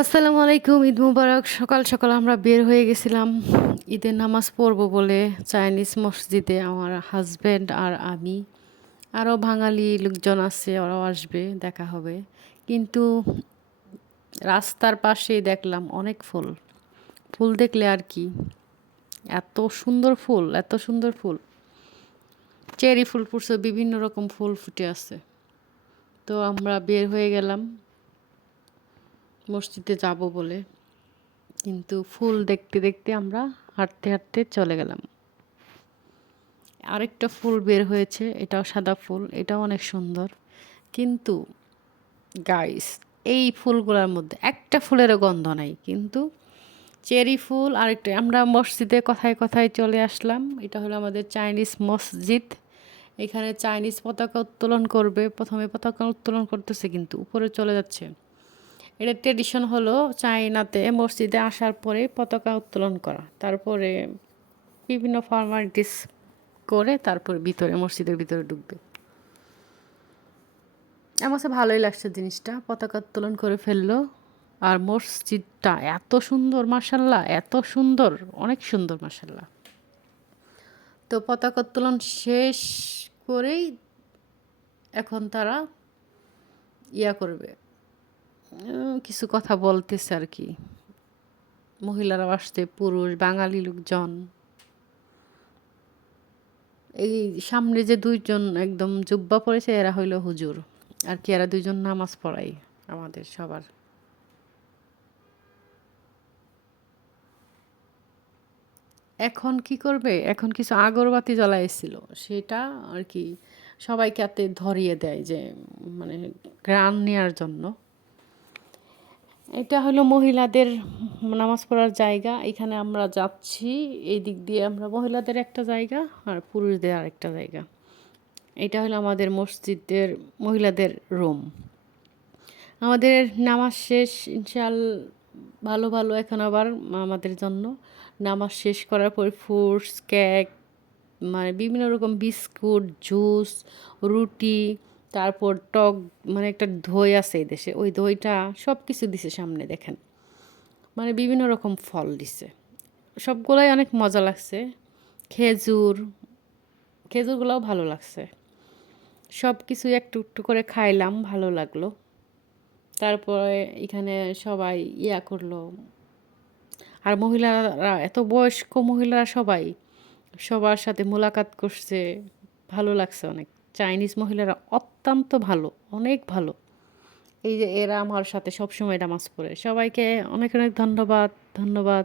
আসসালামু আলাইকুম, ঈদ মুবারক। সকাল সকাল আমরা বের হয়ে গেছিলাম ঈদের নামাজ পড়ব বলে চাইনিজ মসজিদে আমার হাজব্যান্ড আর আমি। আরও বাঙালি লোকজন আছে, ওরাও আসবে, দেখা হবে। কিন্তু রাস্তার পাশেই দেখলাম অনেক ফুল। ফুল দেখলে আর কি? এত সুন্দর ফুল, এত সুন্দর ফুল। চেরি ফুল ফুটছে বিভিন্ন রকম ফুল ফুটে আছে। তো আমরা বের হয়ে গেলাম। মসজিদে যাব বলে। কিন্তু ফুল দেখতে দেখতে আমরা হাঁটতে হাঁটতে চলে গেলাম। আরেকটা ফুল বের হয়েছে, এটাও সাদা ফুল, এটাও অনেক সুন্দর। কিন্তু গাইস এই ফুলগুলোর মধ্যে একটা ফুলেরও গন্ধ নাই। কিন্তু চেরি ফুল আরেকটা, আমরা মসজিদে কথায় কথায় চলে আসলাম। এটা হলো আমাদের চাইনিজ মসজিদ। এখানে চাইনিজ পতাকা উত্তোলন করবে। প্রথমে পতাকা উত্তোলন করতেছে, কিন্তু উপরে চলে যাচ্ছে। এটা ট্রেডিশন হলো চাইনাতে মসজিদে আসার পরে পতাকা উত্তোলন করা। তারপরে বিভিন্ন ফর্মালিটিস করে তারপর ভিতরে, মসজিদের ভিতরে ঢুকবে। আমার কাছে ভালোই লাগছে জিনিসটা। পতাকা উত্তোলন করে ফেলল। আর মসজিদটা এত সুন্দর মাসাল্লাহ এত সুন্দর, অনেক সুন্দর মাসাল্লাহ তো পতাকা উত্তোলন শেষ করেই এখন তারা ইয়া করবে। কিছু কথা বলতেছে আর কি। মহিলারা আসতে পুরুষ, বাঙালি লোকজন। এই সামনে যে দুইজন একদম জুব্বা পড়েছে, এরা হইল হুজুর। আর কি, এরা দুইজন নামাজ পড়াই আমাদের সবার। এখন কি করবে? এখন কিছু আগরবাতি জ্বলাইছিল। সেটা আর কি সবাইকে হাতে ধরিয়ে দেয় যে মানে গ্রান নেওয়ার জন্য। এটা হলো মহিলাদের নামাজ পড়ার জায়গা। এখানে আমরা যাচ্ছি এই দিক দিয়ে আমরা মহিলাদের একটা জায়গা আর পুরুষদের আরেকটা জায়গা। এটা হলো আমাদের মসজিদের মহিলাদের রুম আমাদের নামাজ শেষ, ইনশাল, ভালো ভালো এখন আবার আমাদের জন্য নামাজ শেষ করার পর ফ্রুটস কেক মানে বিভিন্ন রকম বিস্কুট জুস রুটি তারপর টক মানে একটা দই আছে এই দেশে, ওই দইটা সব কিছু দিছে সামনে, দেখেন। মানে বিভিন্ন রকম ফল দিছে। সবগুলাই অনেক মজা লাগছে। খেজুর, খেজুরগুলোও ভালো লাগছে। সব কিছু একটু একটু করে খাইলাম, ভালো লাগল। তারপরে এখানে সবাই ইয়া করল। আর মহিলারা, এত বয়স্ক মহিলারা সবাই সবার সাথে মোলাকাত করছে, ভালো লাগছে অনেক। চাইনিজ মহিলারা অত্যন্ত ভালো, অনেক ভালো। এই যে এরা আমার সাথে সবসময় নামাজ পড়ে। সবাইকে অনেক অনেক ধন্যবাদ ধন্যবাদ।